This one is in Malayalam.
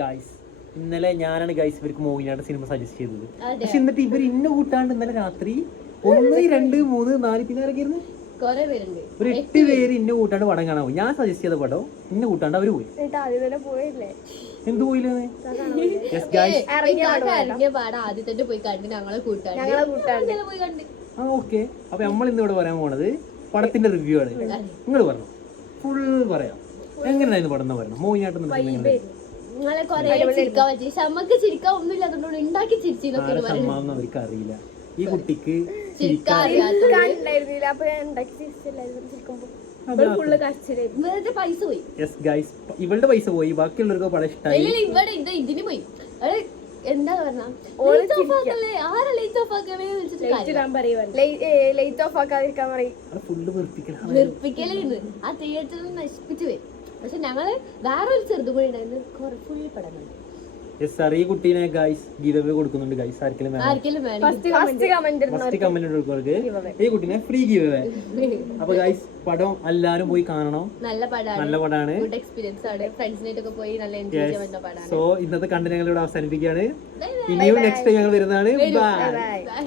ഗൈസ് ഇന്നലെ ഞാനാണ് ഗൈസ് ഇവർക്ക് മോഹിനിയാട്ടം സിനിമ സജസ്റ്റ് ചെയ്തത്. പക്ഷെ എന്നിട്ട് ഇവർ ഇന്ന കൂട്ടാണ്ട് ഇന്നലെ രാത്രി 1, 2, 3, 4 പിന്നെ ഇറങ്ങിയിരുന്നു ഒരു 8 പേര് ഇന്ന കൂട്ടാണ്ട് പടം കാണാൻ പോയി. ഞാൻ സജസ്റ്റ് ചെയ്ത പടം ഇന്ന കൂട്ടാണ്ട് അവര് പോയി. എന്ത് പോയില്ലേ? ഓക്കെ, അപ്പൊ നമ്മൾ ഇന്ന് ഇവിടെ പറയാൻ പോണത് പടത്തിന്റെ റിവ്യൂ ആണ്. നിങ്ങൾ പറഞ്ഞു ഫുൾ പറയാം. എങ്ങനെയായിരുന്നു പടം എന്ന് പറയണം? മോഹിനിയാട്ടം അവർക്ക് അറിയില്ല. ഈ കുട്ടിക്ക് ഇവളുടെ പൈസ പോയി, ബാക്കിയുള്ളവർക്ക് പടം ഇഷ്ടമായി. ഇതിന് പോയി എന്താ പറഞ്ഞ വെറുപ്പിക്കലായിരുന്നു. ആ തിയേറ്ററിൽ നശിപ്പിച്ചു പോയി. പക്ഷെ ഞങ്ങള് വേറൊരു ചെറുതും കൂടി ഉണ്ടായിരുന്നു, ഫുൾ പടം കണ്ടു. ഈ കുട്ടീനെ ഗൈസ് ഗിവ് അവേ കൊടുക്കുന്നുണ്ട് ഗൈസ്. ആർക്കെങ്കിലും ഈ കുട്ടീനെ ഫ്രീ ഗിവ് അവേ. അപ്പൊ ഗൈസ് പടം എല്ലാരും പോയി കാണണം. നല്ല പടമാണ്. ഗുഡ് എക്സ്പീരിയൻസ് ആണ്. ഫ്രണ്ട്സിനായിട്ടൊക്കെ പോയി നല്ല എൻജോയ് ചെയ്യാൻ പറ്റുന്ന പടമാണ്. സോ ഇന്നത്തെ കണ്ടന്റ് ഞങ്ങൾ ഇവിടെ അവസാനിപ്പിക്കുകയാണ്. ഇനിയും നെക്സ്റ്റ് ടൈം ഞങ്ങൾ വരുന്നതാണ്. ബൈ.